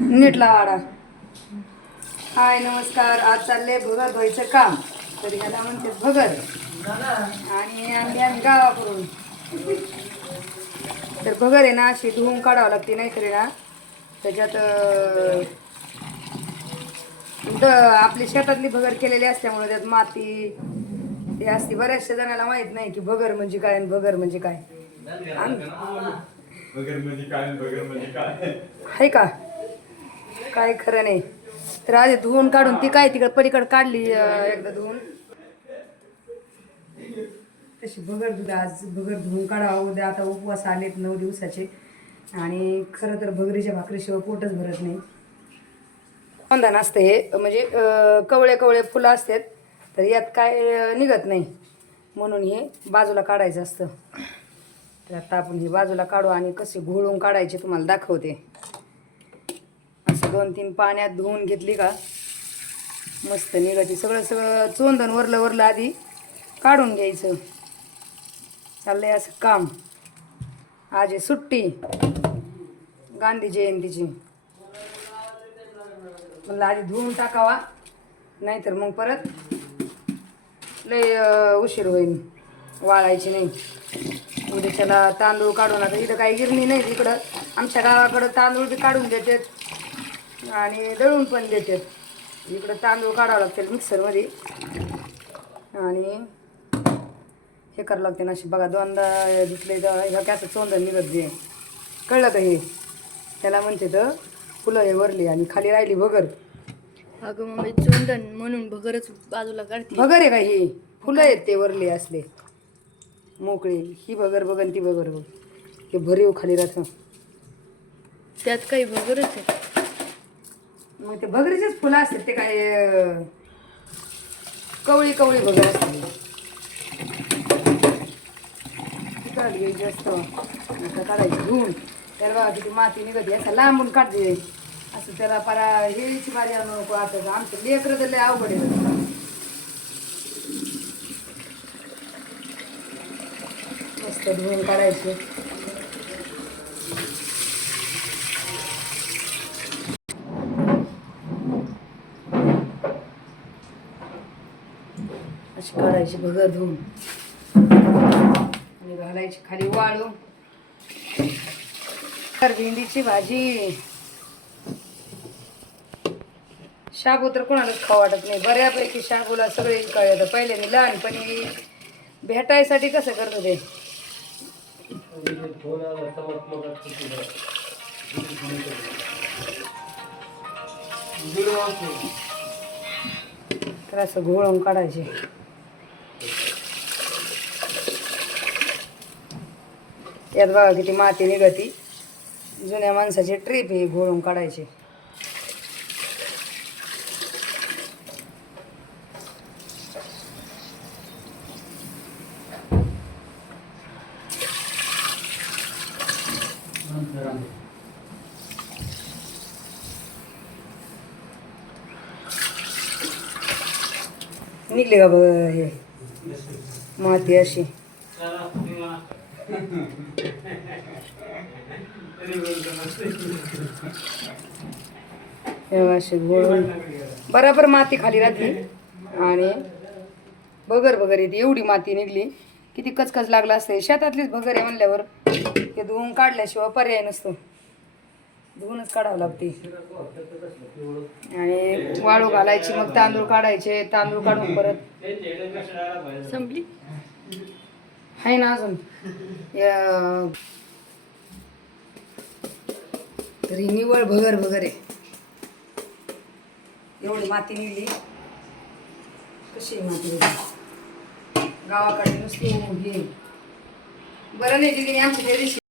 नीट लावाडा हाय नमस्कार. आज चाललंय भगर धुवायचं काम. तर ह्याला म्हणते भगर आणि आम्ही आम्ही गावाकडून. तर भगर आहे ना अशी धुवून काढावं लागते नाहीतर आहे ना त्याच्यात आपली शेतातली भगर केलेली असल्यामुळे त्यात माती हे असते. बऱ्याचशा जणाला माहीत नाही की भगर म्हणजे काय आणि भगर म्हणजे काय. बगर म्हणजे म्हणजे काय? आहे का? काय खरं नाही. तर आधी धुवून काढून ती काय तिकडे पलीकडे काढली एकदा धुवून. तशी भगर दूध आज भगर धुवून काढावं उद्या आता उपवास आलेत नऊ दिवसाचे. आणि खरं तर भगरीच्या भाकरीशिवाय पोटच भरत नाही. बंधन असतं हे? म्हणजे कवळे कवळे फुलं असतात तर यात काय निघत नाही. म्हणून हे बाजूला काढायचं असतं. तर आता आपण हे बाजूला काढू आणि कसे घोळून काढायचे तुम्हाला दाखवते. दोन तीन पाण्यात धुवून घेतली का? मस्त निघायची. सगळं सगळं चोंदण वरलं वरलं आधी काढून घ्यायचं. चाललंय असं काम. आज सुट्टी. गांधी जयंतीची. म्हणलं आधी धुवून टाकावा नाहीतर मग परत लय उशीर होईल वाळायची नाही. म्हणजे उद्याच्याला तांदूळ काढून आता इथं काही गिरणी नाही इकडं. आमच्या गावाकडं तांदूळ बी काढून देतात. आणि दळून पण देतात. इकडं तांदूळ काढावं लागतील मिक्सरमध्ये. आणि हे करावं लागते ना अशी बघा दोनदा धुतले ह्या कसं चोंदण निघत जे. कळलं का हे? त्याला म्हणते तर फुलं हे वरली आणि खाली राहिली भगर. अगं मम्मी चोंदन म्हणून भगरच बाजूला काढते. भगर आहे का ही? फुलं आहेत ते वरले असले. मोकळे. ही भगर बघन ती भगर बघ. हे भरीव खाली राहतं. त्यात काही भगरच आहे. मग ते भगरीचेच फुलं असतात ते काय कवळी कवळी भगर असते घ्यायची आता काढायची धुवून. त्याला बघा किती माती निघते असं लांबून काढते. असं त्याला परा हेची बारी आणू नको असं आमचं लेकरं तर लय अवघड आहे. मस्त धुवून काढायचे. अशी काढायची भगर धुवून. आणि घालायची खाली वाळू. तर भेंडीची भाजी. शाबू तर कोणालाच खाऊ वाटत नाही. बऱ्यापैकी शाबूला सगळे कळतं पहिले मी लहानपणी भेटायसाठी कसं करत होते? तर असं घोळून काढायचे. यात बघा किती माती निघती. जुन्या माणसाची ट्रीप ही घोळून काढायची. निघले का बघ हे? माती अशी. हे बराबर माती खाली राहते. आणि बगर बगर येते. एवढी माती निघली. किती कचकच लागला असते. शेतातलीच भगर आहे म्हणल्यावर ते धुवून काढल्याशिवाय पर्याय नसतो. धुवूनच काढावं लागते. आणि वाळू घालायची मग तांदूळ काढायचे. तांदूळ काढून परत संपली? आहे ना अजून? तरी निवळ भगर भगर आहे. एवढी माती निघली. कशी आहे माती गावाकडे नुसती बरं नाही दिदी आमच्या त्या दिवशी